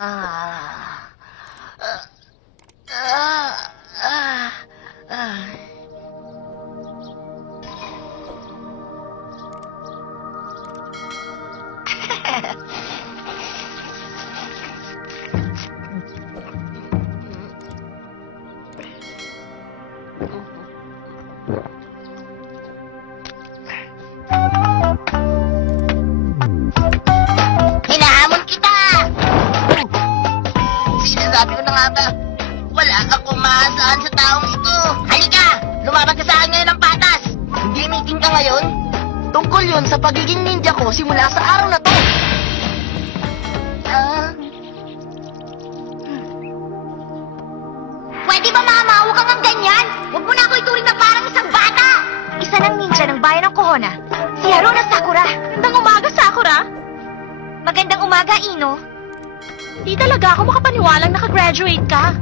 Ah. Ah. Ah. Ah. Hinahamon kita! Sinasabi ko na nga ba, wala akong maasahan sa taong ito. Halika! Lumabag ka sa akin ngayon ng patas! Hindi meeting ka ngayon? Tungkol yun sa pagiging ninja ko simula sa araw na to. Pwede ba mamawa ka ng ganyan? Huwag mo na ako ituring na parang isang bata! Isa ng ninja ng bayan ng Kohona, si Haruna Sakura. Magandang umaga, Sakura. Magandang umaga, Ino. Hindi talaga ako makapaniwalang nakagraduate ka.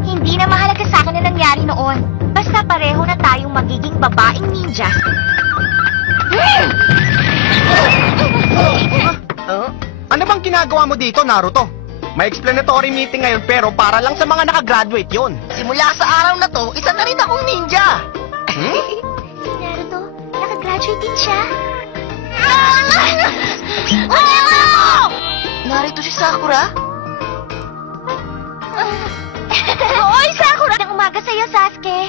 Hindi na mahalaga sa akin na nangyari noon. Basta pareho na tayong magiging babaeng ninja. Ano bang ginagawa mo dito, Naruto? May explanatory meeting ngayon pero para lang sa mga nakagraduate yon. Simula sa araw na to, isa na rin akong ninja. Si Naruto, nakagraduate din siya. Narito si Sakura? Oy, Sakura! Magandang umaga sa'yo, Sasuke.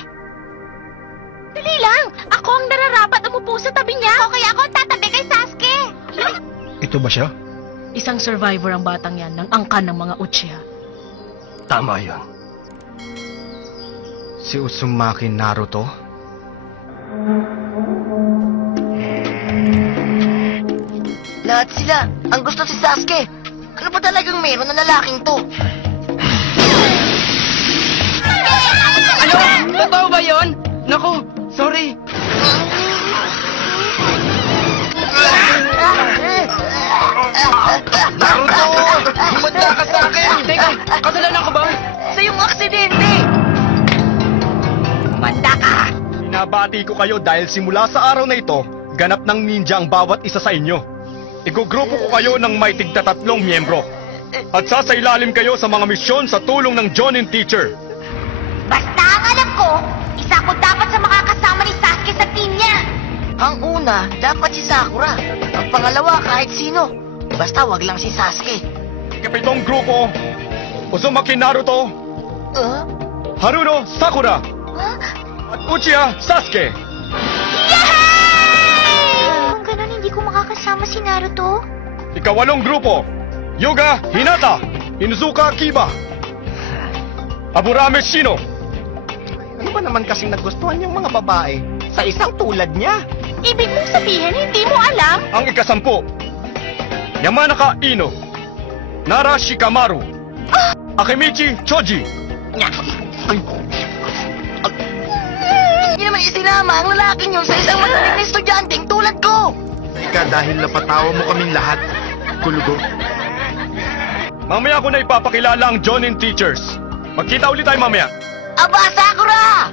Dali lang! Ako ang nararapat umupo sa tabi niya. O kaya ako ang tatabi kay Sasuke. Ito ba siya? Isang survivor ang batang yan ng angkan ng mga Uchiha. Tama yan. Si Uzumaki Naruto? Lahat sila. Ang gusto si Sasuke. Ano ba talagang meron na lalaking to? Ano? Totoo ba yun? Naku, sorry. Naruto! Humanda ka sa akin! Teka, kasalanan ko ba? Sa yung aksidente! Manda ka! Binabati ko kayo dahil simula sa araw na ito, ganap ng ninja ang bawat isa sa inyo. Igugrupo ko kayo ng may tigtatatlong miyembro. At sasailalim kayo sa mga misyon sa tulong ng Jonin Teacher. Basta ang alam ko, isa ko dapat sa makakasama ni Sasuke sa team niya. Ang una, dapat si Sakura. Ang pangalawa, kahit sino. Basta wag lang si Sasuke. Kapitong grupo, Uzumaki Naruto, Haruno Sakura, at Uchiha Sasuke. Kung ganun, hindi ko makakasama si Naruto. Ikawalong grupo, Yuga Hinata, Inuzuka Kiba, Aburame Shino. Ano ba naman kasing nagustuhan yung mga babae sa isang tulad niya? Ibig mong sabihin, hindi mo alam? Ang ikasampu, Yamanaka Ino, Nara Shikamaru, Akemichi Choji. Hindi naman isinama ang lalaking yun sa isang mataling na estudyanteng tulad ko. Ika dahil napatawa mo kaming lahat, Kulugo. Mamaya ko na ipapakilala ang Jonin Teachers. Magkita ulit tayo mamaya. Aba, Sakura!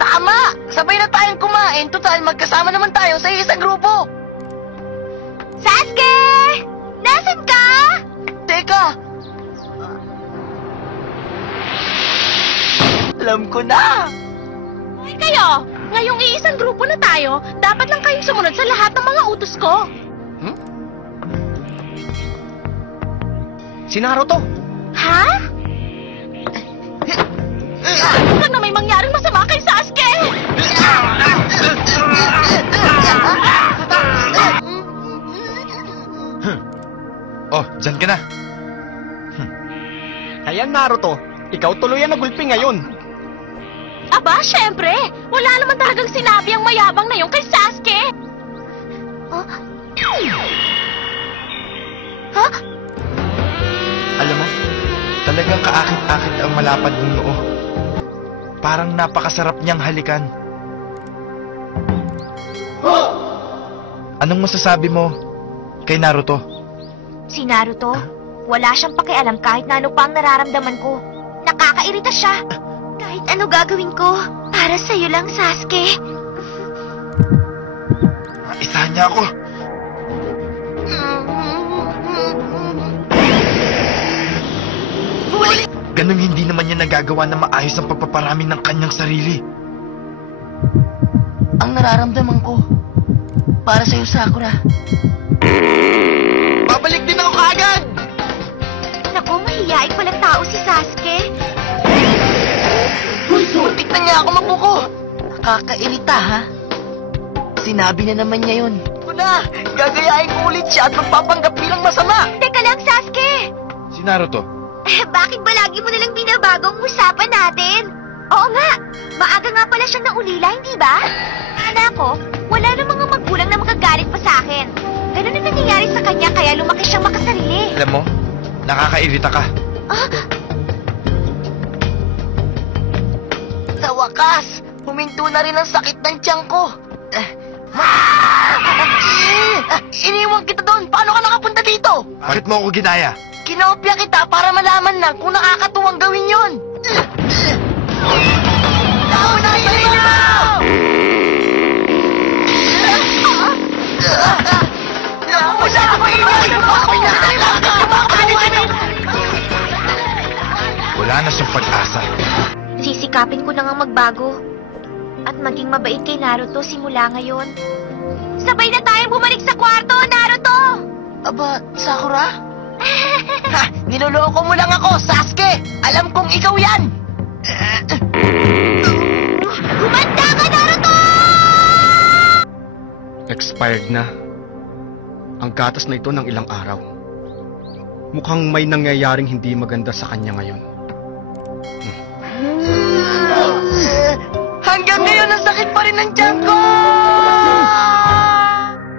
Tama! Sabay na tayong kumain. Total, magkasama naman tayo sa isang grupo. Sasuke! Nasaan ka? Teka! Alam ko na! Hoy kayo! Ngayong iisang grupo na tayo, dapat lang kayong sumunod sa lahat ng mga utos ko. Si Naruto. Ha? Huwag na may mangyaring masama kay Sasuke! Oh, dyan ka na. Ayan, Naruto. Ikaw tuloy ang nagulpi ngayon. Aba, syempre! Wala naman talagang sinabi ang mayabang na yung kay Sasuke! Huh? Alam mo, talagang kaakit-akit ang malapad mong noo. Parang napakasarap niyang halikan. Anong masasabi mo kay Naruto? Si Naruto, wala siyang pakialam kahit na ano pa ang nararamdaman ko. Nakakairita siya. Kahit ano gagawin ko, para sa'yo lang, Sasuke. Isahan niya ako. Ganong hindi naman niya nagagawa na maayos ang pagpaparami ng kanyang sarili. Ang nararamdaman ko, para sa'yo, Sakura. Babalik din ako kaagad! Naku, mahihiyain palang tao si Sasuke. Muntik na niya ako mabuko. Nakakairita, ha? Sinabi na naman niya yun. Una, gagayahin ko ulit siya at magpapanggap bilang masama. Teka lang, Sasuke! Si Naruto. Bakit ba lagi mo nalang binabago ang usapan natin? Oo nga, maaga nga pala siyang naulila, hindi ba? Anak ko, wala na mga magulang na magagalit pa sa akin. Ganun na nangyayari sa kanya kaya lumaki siyang makasarili. Alam mo, nakakairita ka. Sa wakas, huminto na rin ang sakit ng tiyan ko. Iniwan kita doon. Paano ka nakapunta dito? Bakit mo ako ginaya? Kinopya kita para malaman lang kung nakakatuwang gawin yun. Naunahin mo! Wala na siyang pag-asa. Sisikapin ko na nga magbago. At maging mabait kay Naruto simula ngayon. Sabay na tayong bumalik sa kwarto, Naruto! Aba, Sakura? Ha, niloloko mo lang ako, Sasuke! Alam kong ikaw yan! Gumanda ka, Naruto! Expired na. Ang gatas na ito ng ilang araw. Mukhang may nangyayaring hindi maganda sa kanya ngayon. Hanggang ngayon, ang sakit pa rin ng tiyan ko!